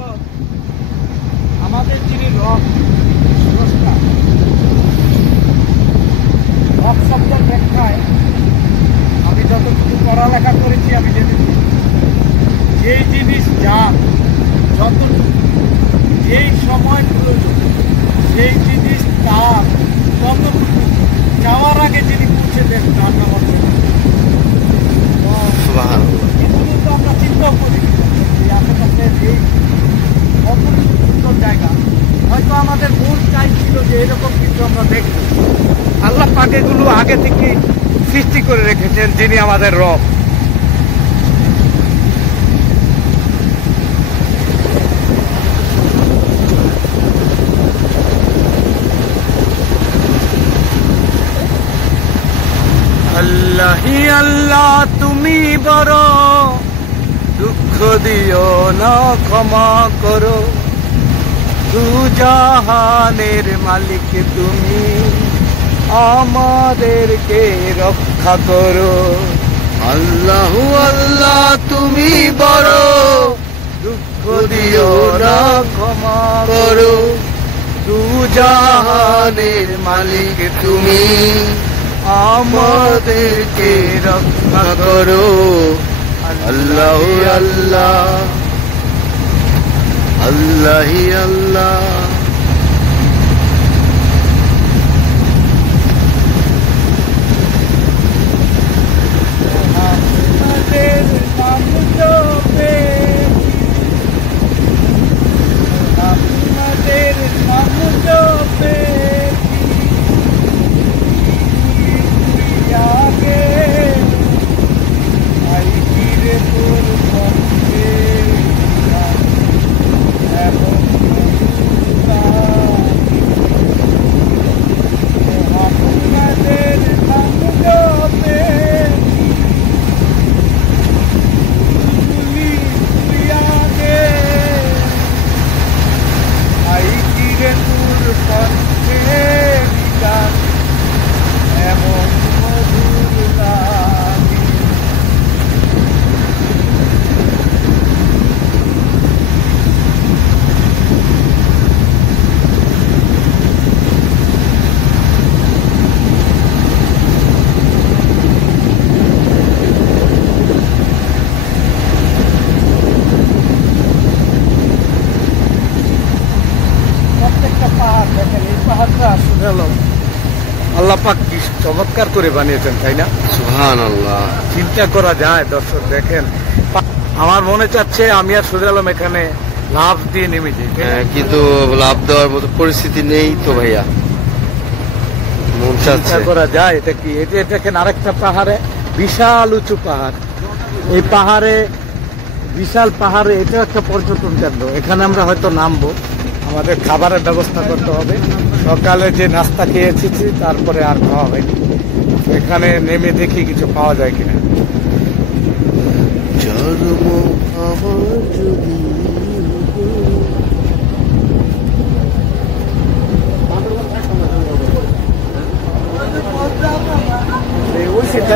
সম্পদ আমাদের যিনি রব স্রষ্টা, রব শব্দের ব্যাখ্যায় আমি যতটুকু পড়ালেখা করেছি আমি জেনেছি, যেই জিনিস যার যতটুকু যেই সময় প্রয়োজন, সেই জিনিস তার ততটুকু যাওয়ার আগে যিনি পৌঁছে দেন তার নাম হচ্ছে। এগুলো তো আমরা চিন্তাও করি এই আশেপাশে এই কতটুকু সুন্দর জায়গা, হয়তো আমাদের মন চাইছিল যে এরকম কিছু আমরা দেখব। আল্লাহ পাক এগুলো আগে থেকে সৃষ্টি করে রেখেছেন, যিনি আমাদের রব। আল্লাহি আল্লাহ তুমি বড়, দুঃখ দিও না ক্ষমা করো, দুজাহানের মালিক তুমি আমাদেরকে রক্ষা করো। আল্লাহ আল্লাহ তুমি বড়, দুঃখ দিও না ক্ষমা করো, দুজাহানের মালিক তুমি আমাদেরকে রক্ষা করো। আল্লাহ আল্লাহ আল্লাহ আল্লাহ। আমাদের নাম জপে, আমাদের নাম জপে আগে আই ফিরে তোর পথে এমন আমাদের নাম জপে আগে আই ফিরে তোর পথে এমন মধুর লাগে। প্রত্যেকটা পাহাড় দেখেন, এই পাহাড়টা আসলে আল্লাহ পাক কি চমৎকার করে বানিয়েছেন, তাই না? সুবহানাল্লাহ। চিন্তা করা যায় দর্শক, দেখেন আমার মনে চাচ্ছে আমি আর সুজা আলম এখানে লাভ দিয়ে নেমে যাই, কিন্তু লাভ দেওয়ার মতো পরিস্থিতি নেই তো ভাইয়া, মন চিন্তা চাচ্ছে। করা যায়। এটা কি, এটা দেখেন আরেকটা পাহাড়ে, বিশাল উঁচু পাহাড়, এই পাহাড়ে বিশাল পাহাড়ে এটা একটা পর্যটন কেন্দ্র, এখানে আমরা হয়তো নামবো, আমাদের খাবারের ব্যবস্থা করতে হবে। সকালে যে নাস্তা খেয়েছি তারপরে আর খাওয়া হয়নি, এখানে নেমে দেখি কিছু পাওয়া যায় কিনা। জন্ম আমার যদি ওই সেটা